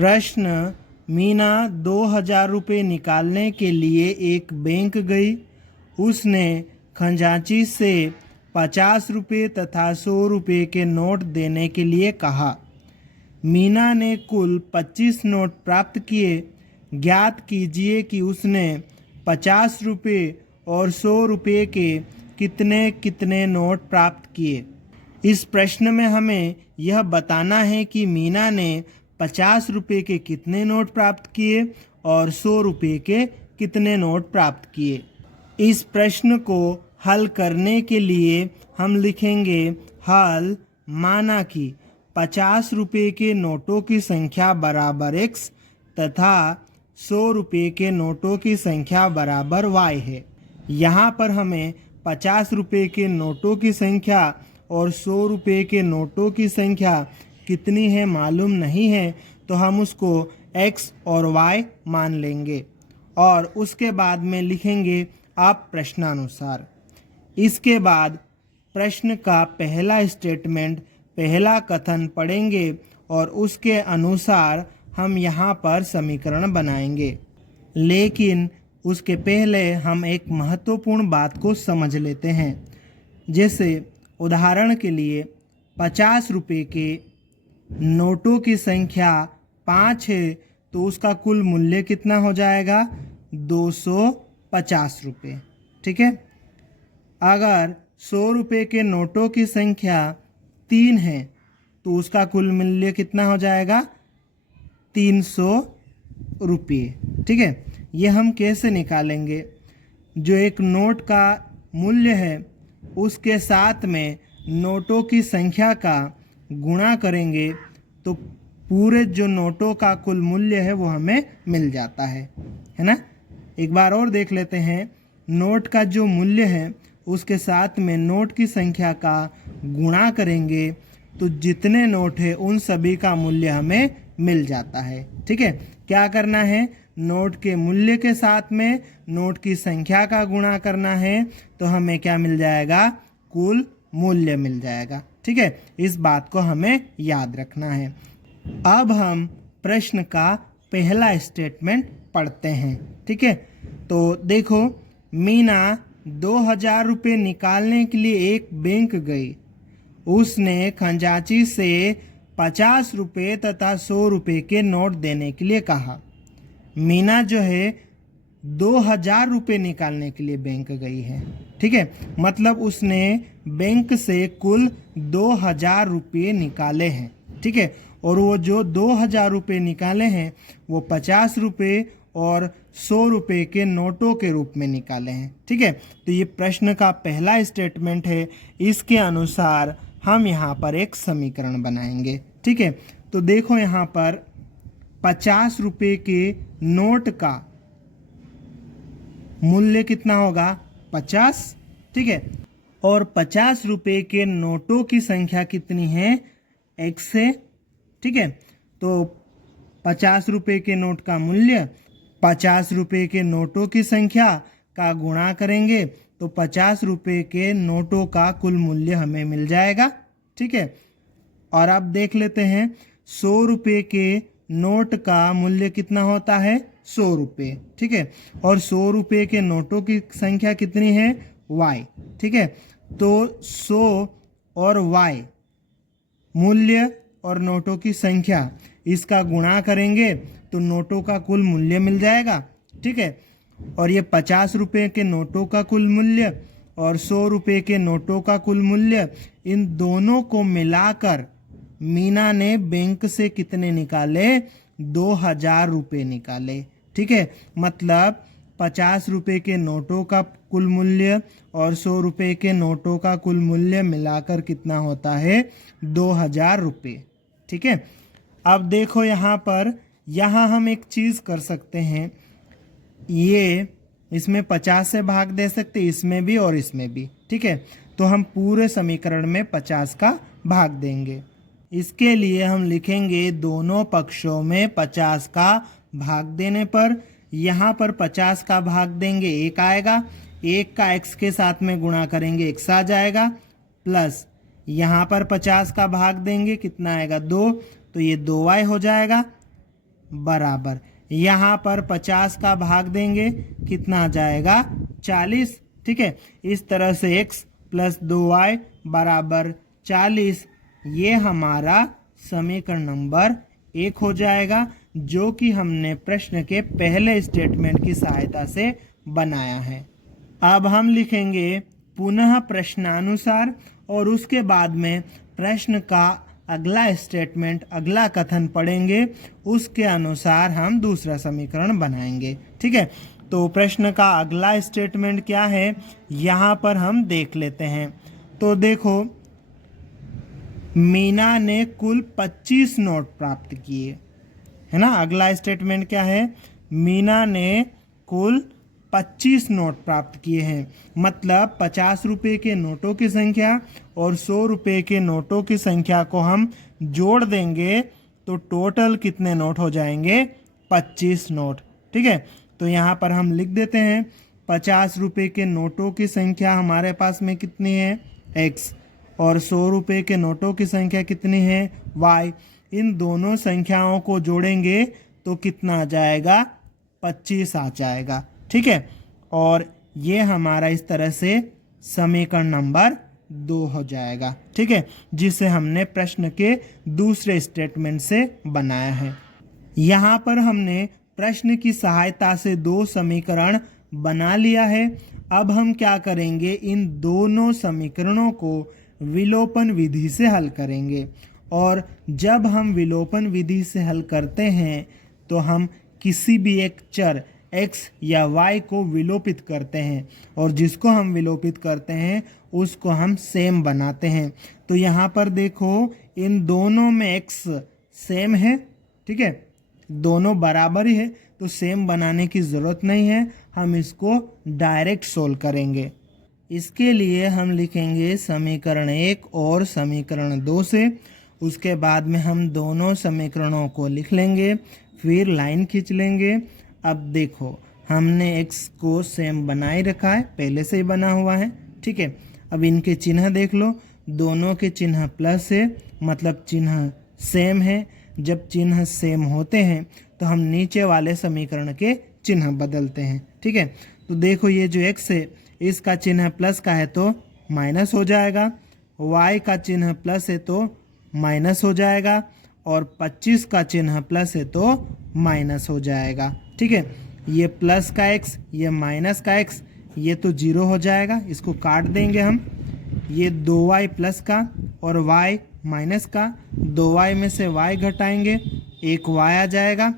प्रश्न। मीना 2000 रुपये निकालने के लिए एक बैंक गई। उसने खजांची से 50 रुपये तथा 100 रुपये के नोट देने के लिए कहा। मीना ने कुल 25 नोट प्राप्त किए। ज्ञात कीजिए कि उसने 50 रुपये और 100 रुपये के कितने कितने नोट प्राप्त किए। इस प्रश्न में हमें यह बताना है कि मीना ने 50 रुपये के कितने नोट प्राप्त किए और 100 रुपये के कितने नोट प्राप्त किए। इस प्रश्न को हल करने के लिए हम लिखेंगे हल। माना कि 50 रुपये के नोटों की संख्या बराबर x तथा 100 रुपये के नोटों की संख्या बराबर y है। यहाँ पर हमें 50 रुपये के नोटों की संख्या और 100 रुपये के नोटों की संख्या कितनी है मालूम नहीं है, तो हम उसको x और y मान लेंगे और उसके बाद में लिखेंगे आप प्रश्नानुसार। इसके बाद प्रश्न का पहला स्टेटमेंट, पहला कथन पढ़ेंगे और उसके अनुसार हम यहाँ पर समीकरण बनाएंगे। लेकिन उसके पहले हम एक महत्वपूर्ण बात को समझ लेते हैं। जैसे उदाहरण के लिए 50 रुपये के नोटों की संख्या 5 है, तो उसका कुल मूल्य कितना हो जाएगा 250 रुपये। ठीक है। अगर 100 रुपये के नोटों की संख्या 3 है, तो उसका कुल मूल्य कितना हो जाएगा 300 रुपये। ठीक है। ये हम कैसे निकालेंगे? जो एक नोट का मूल्य है उसके साथ में नोटों की संख्या का गुणा करेंगे तो पूरे जो नोटों का कुल मूल्य है वो हमें मिल जाता है ना। एक बार और देख लेते हैं। नोट का जो मूल्य है उसके साथ में नोट की संख्या का गुणा करेंगे तो जितने नोट है उन सभी का मूल्य हमें मिल जाता है। ठीक है। क्या करना है? नोट के मूल्य के साथ में नोट की संख्या का गुणा करना है तो हमें क्या मिल जाएगा? कुल मूल्य मिल जाएगा। ठीक है। इस बात को हमें याद रखना है। अब हम प्रश्न का पहला स्टेटमेंट पढ़ते हैं। ठीक है। तो देखो, मीना 2000 रुपये निकालने के लिए एक बैंक गई। उसने खजांची से 50 रुपये तथा 100 रुपये के नोट देने के लिए कहा। मीना जो है 2000 रुपये निकालने के लिए बैंक गई है। ठीक है। मतलब उसने बैंक से कुल 2000 रुपये निकाले हैं। ठीक है। और वो जो 2000 रुपये निकाले हैं वो 50 रुपये और 100 रुपये के नोटों के रूप में निकाले हैं। ठीक है। तो ये प्रश्न का पहला स्टेटमेंट है। इसके अनुसार हम यहाँ पर एक समीकरण बनाएंगे। ठीक है। तो देखो, यहाँ पर 50 रुपये के नोट का मूल्य कितना होगा? 50। ठीक है। और 50 रुपये के नोटों की संख्या कितनी है? x है। ठीक है। तो 50 रुपये के नोट का मूल्य 50 रुपये के नोटों की संख्या का गुणा करेंगे तो 50 रुपये के नोटों का कुल मूल्य हमें मिल जाएगा। ठीक है। और अब देख लेते हैं 100 रुपये के नोट का मूल्य कितना होता है? 100 रुपये। ठीक है। और 100 रुपये के नोटों की संख्या कितनी है? y। ठीक है। तो 100 और y, मूल्य और नोटों की संख्या, इसका गुणा करेंगे तो नोटों का कुल मूल्य मिल जाएगा। ठीक है। और ये 50 रुपये के नोटों का कुल मूल्य और 100 रुपये के नोटों का कुल मूल्य, इन दोनों को मिलाकर मीना ने बैंक से कितने निकाले? 2000 रुपये निकाले। ठीक है। मतलब 50 रुपये के नोटों का कुल मूल्य और 100 रुपये के नोटों का कुल मूल्य मिलाकर कितना होता है? 2000 रुपये। ठीक है। अब देखो, यहाँ हम एक चीज़ कर सकते हैं। ये इसमें 50 से भाग दे सकते, इसमें भी और इसमें भी। ठीक है। तो हम पूरे समीकरण में 50 का भाग देंगे। इसके लिए हम लिखेंगे दोनों पक्षों में 50 का भाग देने पर यहाँ पर 50 का भाग देंगे 1 आएगा, 1 का x के साथ में गुणा करेंगे x आ जाएगा, प्लस यहाँ पर 50 का भाग देंगे कितना आएगा 2, तो ये 2y हो जाएगा। बराबर, यहाँ पर 50 का भाग देंगे, कितना आ जाएगा 40। ठीक है, इस तरह से x प्लस 2y बराबर 40, ये हमारा समीकरण नंबर 1 हो जाएगा, जो कि हमने प्रश्न के पहले स्टेटमेंट की सहायता से बनाया है। अब हम लिखेंगे पुनः प्रश्नानुसार और उसके बाद में प्रश्न का अगला स्टेटमेंट, अगला कथन पढ़ेंगे, उसके अनुसार हम दूसरा समीकरण बनाएंगे। ठीक है, तो प्रश्न का अगला स्टेटमेंट क्या है यहाँ पर हम देख लेते हैं। तो देखो, मीना ने कुल 25 नोट प्राप्त किए, है ना। अगला स्टेटमेंट क्या है, मीना ने कुल 25 नोट प्राप्त किए हैं, मतलब 50 रुपए के नोटों की संख्या और 100 रुपए के नोटों की संख्या को हम जोड़ देंगे तो टोटल कितने नोट हो जाएंगे, 25 नोट। ठीक है, तो यहाँ पर हम लिख देते हैं 50 रुपए के नोटों की संख्या हमारे पास में कितनी है, x, और 100 रुपए के नोटों की संख्या कितनी है, y। इन दोनों संख्याओं को जोड़ेंगे तो कितना आ जाएगा, 25 आ जाएगा। ठीक है, और ये हमारा इस तरह से समीकरण नंबर 2 हो जाएगा। ठीक है, जिसे हमने प्रश्न के दूसरे स्टेटमेंट से बनाया है। यहाँ पर हमने प्रश्न की सहायता से 2 समीकरण बना लिया है। अब हम क्या करेंगे, इन दोनों समीकरणों को विलोपन विधि से हल करेंगे, और जब हम विलोपन विधि से हल करते हैं तो हम किसी भी एक चर x या y को विलोपित करते हैं, और जिसको हम विलोपित करते हैं उसको हम सेम बनाते हैं। तो यहाँ पर देखो, इन दोनों में x सेम है, ठीक है, दोनों बराबर ही है, तो सेम बनाने की ज़रूरत नहीं है, हम इसको डायरेक्ट सोल्व करेंगे। इसके लिए हम लिखेंगे समीकरण 1 और समीकरण 2 से, उसके बाद में हम दोनों समीकरणों को लिख लेंगे, फिर लाइन खींच लेंगे। अब देखो, हमने x को सेम बनाए रखा है, पहले से ही बना हुआ है। ठीक है, अब इनके चिन्ह देख लो, दोनों के चिन्ह प्लस है, मतलब चिन्ह सेम है। जब चिन्ह सेम होते हैं तो हम नीचे वाले समीकरण के चिन्ह बदलते हैं। ठीक है, तो देखो, ये जो x है इसका चिन्ह प्लस का है तो माइनस हो जाएगा, y का चिन्ह प्लस है तो माइनस हो जाएगा, और 25 का चिन्ह प्लस है तो माइनस हो जाएगा। ठीक है, ये प्लस का x, ये माइनस का x, ये तो 0 हो जाएगा, इसको काट देंगे हम। ये 2y प्लस का और y माइनस का, 2y में से y घटाएंगे, 1y आ जाएगा,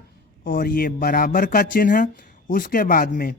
और ये बराबर का चिन्ह। उसके बाद में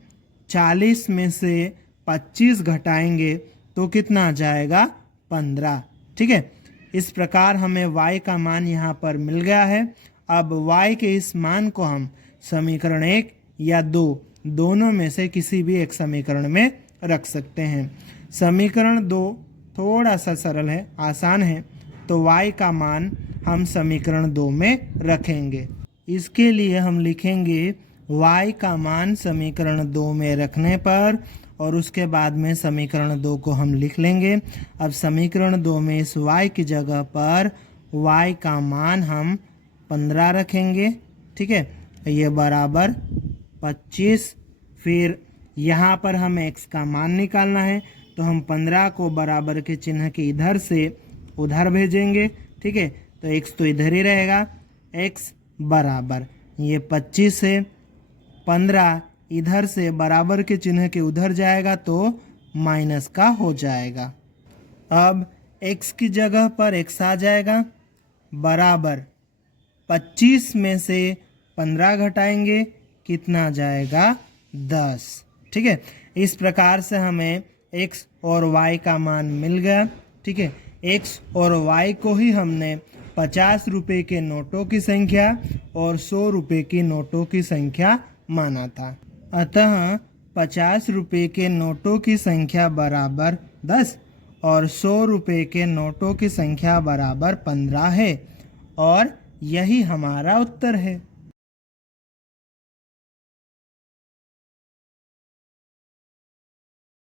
40 में से 25 घटाएंगे तो कितना आ जाएगा, 15। ठीक है, इस प्रकार हमें y का मान यहाँ पर मिल गया है। अब y के इस मान को हम समीकरण 1 या 2 दोनों में से किसी भी एक समीकरण में रख सकते हैं। समीकरण 2 थोड़ा सा सरल है, आसान है, तो y का मान हम समीकरण 2 में रखेंगे। इसके लिए हम लिखेंगे y का मान समीकरण 2 में रखने पर, और उसके बाद में समीकरण 2 को हम लिख लेंगे। अब समीकरण 2 में इस y की जगह पर y का मान हम 15 रखेंगे। ठीक है, ये बराबर 25। फिर यहाँ पर हमें x का मान निकालना है, तो हम 15 को बराबर के चिन्ह के इधर से उधर भेजेंगे। ठीक है, तो x तो इधर ही रहेगा, x बराबर ये 25 है, 15 इधर से बराबर के चिन्ह के उधर जाएगा तो माइनस का हो जाएगा। अब x की जगह पर x आ जाएगा, बराबर 25 में से 15 घटाएंगे, कितना जाएगा, 10। ठीक है, इस प्रकार से हमें x और y का मान मिल गया। ठीक है, x और y को ही हमने 50 रुपए के नोटों की संख्या और 100 रुपए की नोटों की संख्या माना था। अतः 50 रुपए के नोटों की संख्या बराबर 10 और 100 रुपए के नोटों की संख्या बराबर 15 है, और यही हमारा उत्तर है।